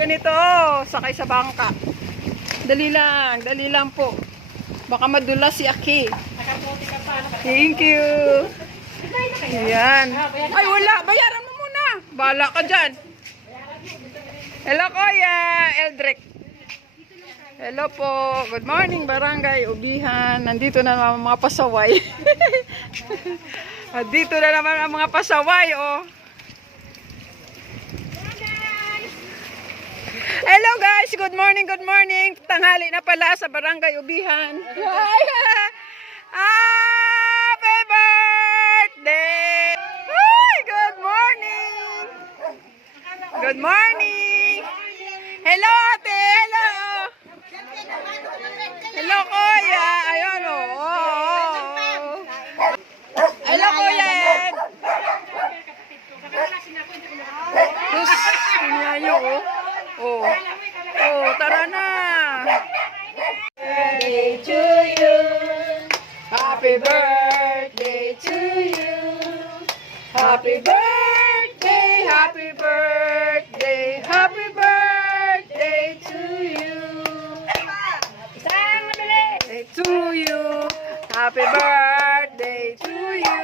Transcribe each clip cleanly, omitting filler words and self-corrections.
ganito, sakay sa bangka. Dali lang po. Baka madulas si Aki. Thank you. Ayan. Ay, wala. Bayaran mo muna. Bala ka dyan. Hello, Kuya Eldrick. Hello po. Good morning, Barangay Ubihan. Nandito na naman ang mga pasaway. Nandito na naman ang mga pasaway, oh. Hello guys, good morning, good morning. Tanghali na pala sa Barangay Ubihan. Happy birthday! Hi, good morning! Good morning! Hello ate, hello! Hello kuya, ayun o. Hello kuya Ed! Tapos, niya o. Oh, tara na. Birthday to you. Happy birthday to you. Happy birthday, happy birthday, happy birthday to you. Isang mabili. To you. Happy birthday to you.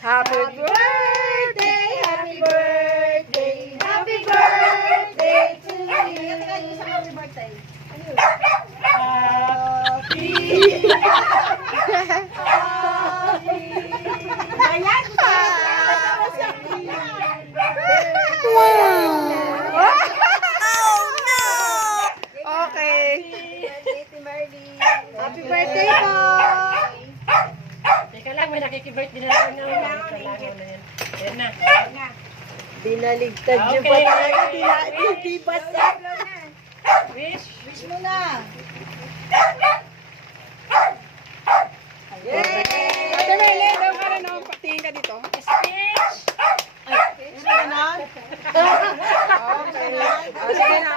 Happy birthday, happy birthday, happy birthday to you. Happy birthday. Happy birthday po! Teka lang, may nakikibirthday na lang na. Yan na. Binaligtad niyo pa talaga. Hindi basta. Wish mo na. Yay! Ate Mele, daw ka rin ako. Patingin ka dito. Speech! Speech ka na? Okay. Sige na.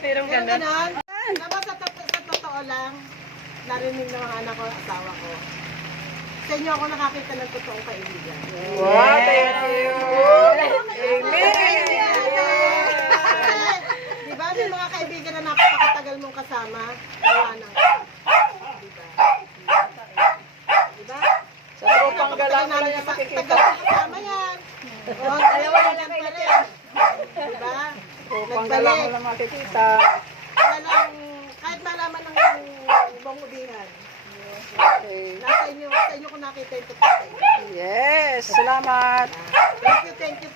Tirong ganon. Naman sa totoo lang, narinig ng mga anak ko, asawa ko. Sa inyo ako nakakita ng totoong kaibigan. Wow, thank you! Amen! Diba, may mga kaibigan na napakatagal mong kasama, gawa ng diba? Sa tropang galang na lang yung makikita. Kasama yan. Dalawa na lang pa rin. Diba? Tropang galang na lang makikita. Kahit malaman ng ibang ubihan. Okay. Sa inyo ko nakita yung totoo. Yes, salamat. Thank you.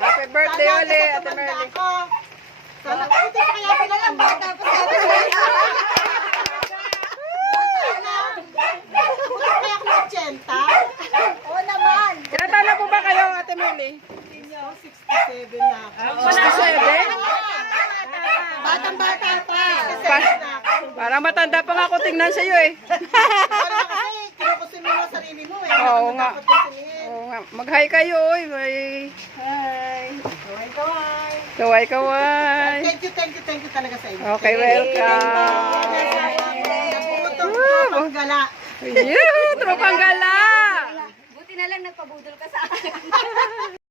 Happy birthday ulit, Ate Merly. Sana ko ito kaya pala ang bata pa sa atin. Kaya ako 80? Oo naman. Ilan taon na po ba kayo, Ate Merly? 67 na ako. 67? Batang-bata pa. Parang matanda pa nga ako tingnan sa iyo eh. Parang kasi kinukusin mo ang sarili mo eh. Oo nga. Mag-hi kayo oy. Hi. Kaway. Thank you talaga sa inyo. Okay, welcome. Tropang gala. Tropang gala. Buti na lang nagpabudol ka sa akin.